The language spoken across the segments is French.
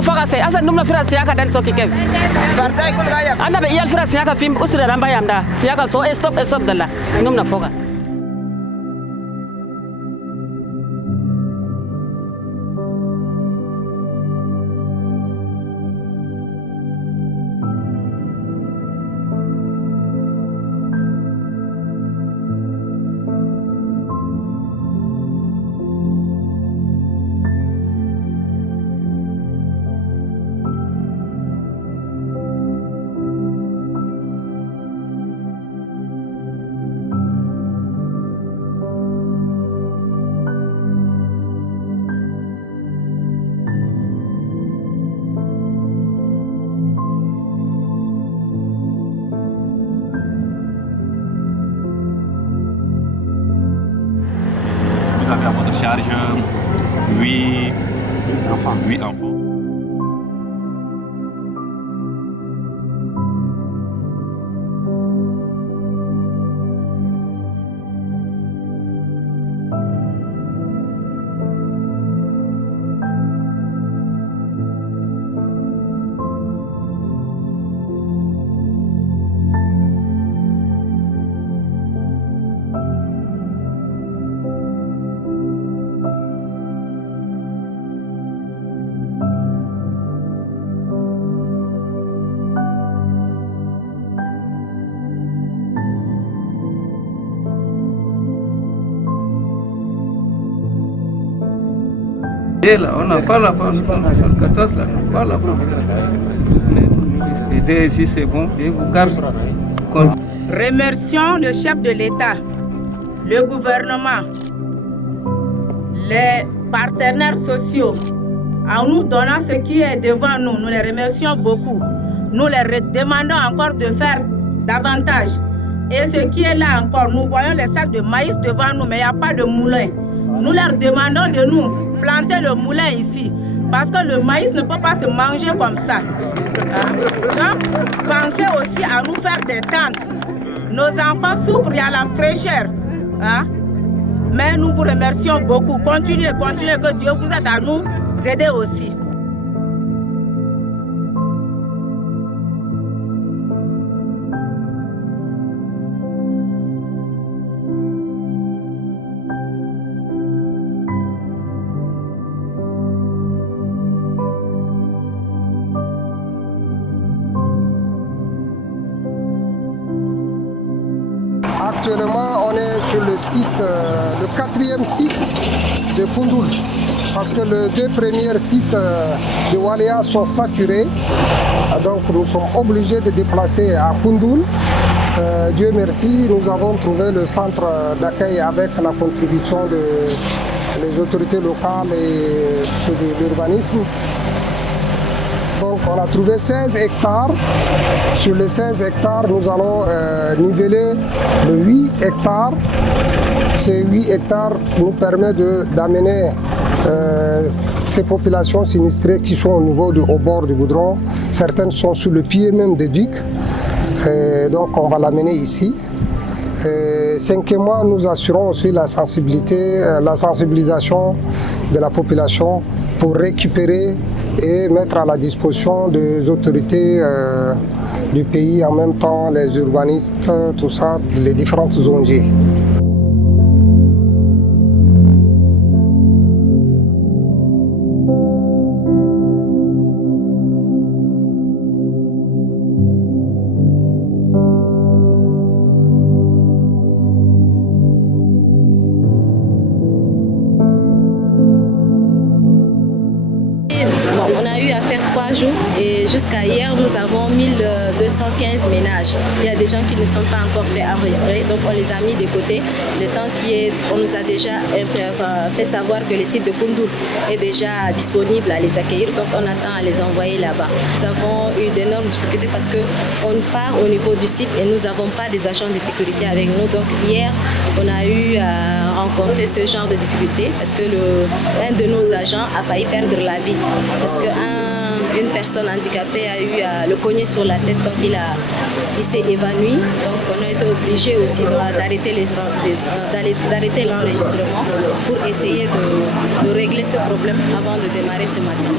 mu foga se asa numna fira siyaka dan so kikev anda be iyal fira siyaka fim usura ramba yamda siyaka so stop dalla numna foga. Vous avez à votre charge 8 enfants. Là, on n'a pas la France, 14 là, on n'a pas la France. L'idée ici c'est bon, et vous gardez. Remercions le chef de l'État, le gouvernement, les partenaires sociaux en nous donnant ce qui est devant nous. Nous les remercions beaucoup. Nous les demandons encore de faire davantage. Et ce qui est là encore, nous voyons les sacs de maïs devant nous, mais il n'y a pas de moulin. Nous leur demandons de nous planter le moulin ici, parce que le maïs ne peut pas se manger comme ça. Donc, pensez aussi à nous faire des tentes. Nos enfants souffrent, il y a la fraîcheur. Mais nous vous remercions beaucoup. Continuez, que Dieu vous aide à nous aider aussi. Actuellement, on est sur le site, le 4e site de Koundoul, parce que les 2 premiers sites de Waléa sont saturés. Donc nous sommes obligés de déplacer à Koundoul. Dieu merci, nous avons trouvé le centre d'accueil avec la contribution des autorités locales et ceux de l'urbanisme. Donc on a trouvé 16 hectares. Sur les 16 hectares, nous allons niveler le 8 hectares. Ces 8 hectares nous permettent d'amener ces populations sinistrées qui sont au bord du goudron. Certaines sont sous le pied même des ducs. Donc on va l'amener ici. Cinquièmement, nous assurons aussi la sensibilisation de la population pour récupérer et mettre à la disposition des autorités du pays, en même temps les urbanistes, tout ça, les différentes ONG. On a eu à faire 3 jours et jusqu'à hier, nous avons 1215 ménages. Il y a des gens qui ne sont pas encore fait enregistrer, donc on les a mis de côté. Le temps on nous a déjà fait savoir que le site de Koundoul est déjà disponible à les accueillir, donc on attend à les envoyer là-bas. Nous avons eu d'énormes difficultés parce qu'on part au niveau du site et nous n'avons pas des agents de sécurité avec nous. Donc hier, on a eu à rencontrer ce genre de difficultés parce que un de nos agents a failli perdre la vie. Parce qu'une personne handicapée a eu le cogner sur la tête, donc il s'est évanoui. Donc on a été obligé aussi d'arrêter l'enregistrement pour essayer de régler ce problème avant de démarrer ce matin.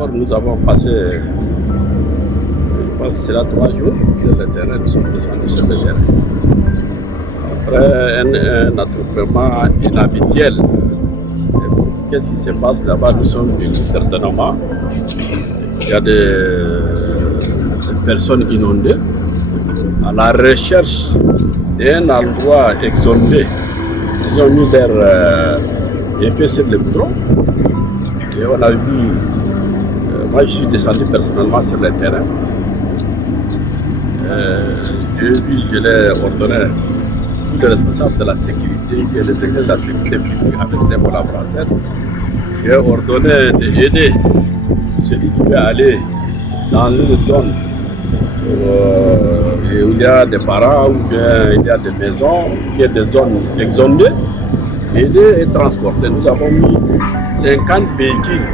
D'abord, nous avons passé, je pense que c'est là 3 jours sur le terrain, nous sommes descendus sur le terrain. Après un attroupement inhabituel. Qu'est-ce qui se passe là-bas? Nous sommes venus certainement. Il y a des personnes inondées à la recherche d'un endroit exondé. Ils ont mis leur effet sur le goudron. Et on a vu, moi je suis descendu personnellement sur le terrain. Je l'ai ordonné, tous les responsables de la sécurité, qui est le directeur de la sécurité publique avec ses collaborateurs. J'ai ordonné d'aider celui qui veut aller dans une zone où il y a des parents, où il y a des maisons, où il y a des zones exondées, aider et transporter. Nous avons mis 50 véhicules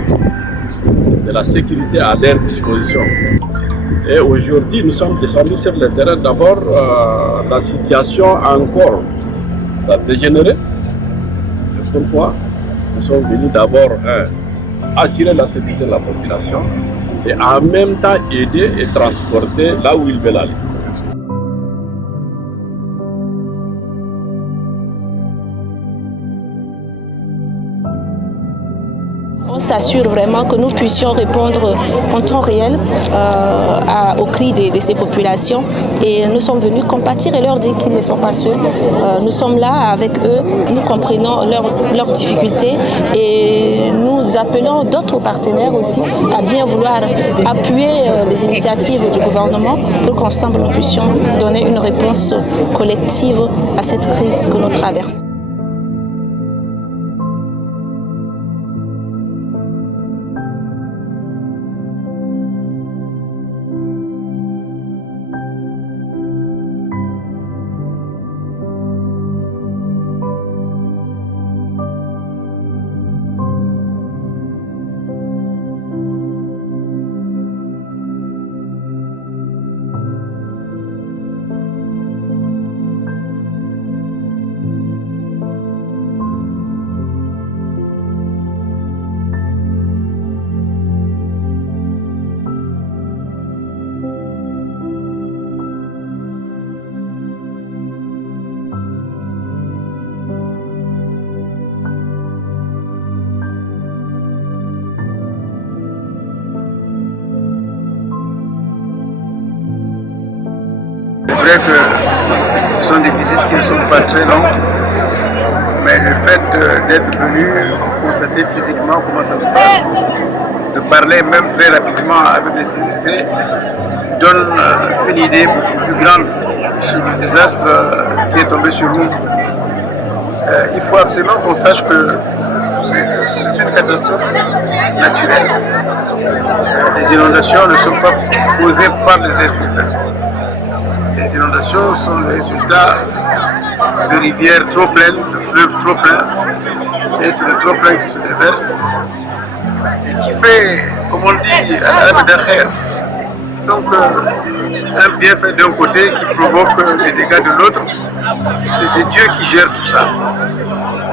de la sécurité à leur disposition. Et aujourd'hui, nous sommes descendus sur le terrain. D'abord, la situation encore, ça a dégénéré. Et pourquoi? Nous sommes venus d'abord assurer la sécurité de la population et en même temps aider et transporter là où ils veulent aller. On s'assure vraiment que nous puissions répondre en temps réel aux cris de ces populations et nous sommes venus compatir et leur dire qu'ils ne sont pas seuls. Nous sommes là avec eux, nous comprenons leurs difficultés et nous appelons d'autres partenaires aussi à bien vouloir appuyer les initiatives du gouvernement pour qu'ensemble nous puissions donner une réponse collective à cette crise que nous traversons. C'est vrai que ce sont des visites qui ne sont pas très longues, mais le fait d'être venu constater physiquement comment ça se passe, de parler même très rapidement avec les sinistrés, donne une idée beaucoup plus grande sur le désastre qui est tombé sur nous. Il faut absolument qu'on sache que c'est une catastrophe naturelle. Les inondations ne sont pas causées par les êtres humains. Les inondations sont le résultat de rivières trop pleines, de fleuves trop pleins, et c'est le trop plein qui se déverse et qui fait, comme on dit, un d'affaires. Donc, un bienfait d'un côté qui provoque les dégâts de l'autre. C'est Dieu qui gère tout ça.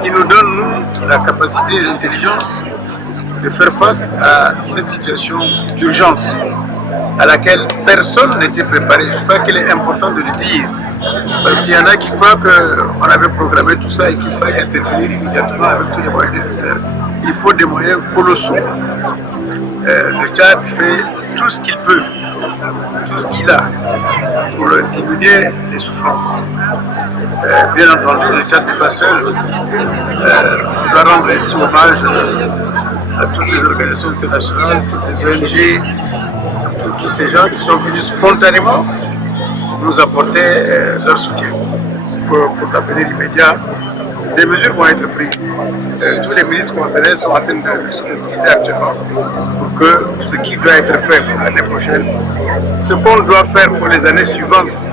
Il nous donne, nous, la capacité et l'intelligence de faire face à cette situation d'urgence à laquelle personne n'était préparé. Je crois qu'il est important de le dire, parce qu'il y en a qui croient qu'on avait programmé tout ça et qu'il fallait intervenir immédiatement avec tous les moyens nécessaires. Il faut des moyens colossaux. Le Tchad fait tout ce qu'il peut, tout ce qu'il a, pour diminuer les souffrances. Bien entendu, le Tchad n'est pas seul. On doit rendre ici hommage à toutes les organisations internationales, toutes les ONG, tous ces gens qui sont venus spontanément nous apporter leur soutien. Pour l'avenir immédiat, des mesures vont être prises. Tous les ministres concernés sont en train de se mobiliser actuellement pour que ce qui doit être fait pour l'année prochaine, ce qu'on doit faire pour les années suivantes,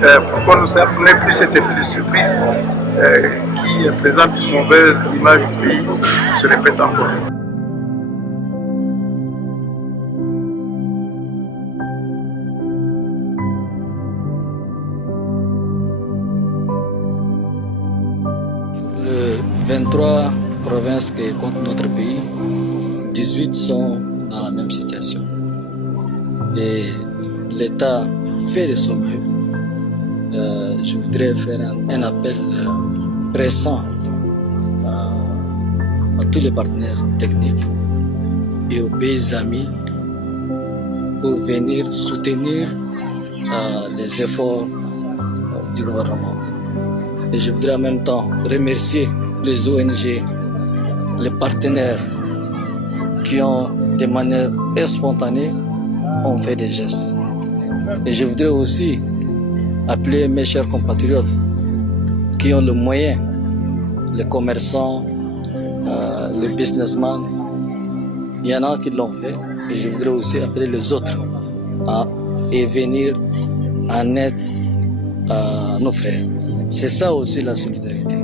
pour qu'on n'ait plus cet effet de surprise qui présente une mauvaise image du pays, se répète encore. Les 23 provinces qui comptent notre pays, 18 sont dans la même situation. Et l'État fait de son mieux. Je voudrais faire un appel pressant à tous les partenaires techniques et aux pays amis pour venir soutenir les efforts du gouvernement. Et je voudrais en même temps remercier les ONG, les partenaires qui ont, de manière spontanée, ont fait des gestes. Et je voudrais aussi appeler mes chers compatriotes qui ont le moyen, les commerçants, les businessmen. Il y en a qui l'ont fait. Et je voudrais aussi appeler les autres à venir en aide à nos frères. C'est ça aussi la solidarité.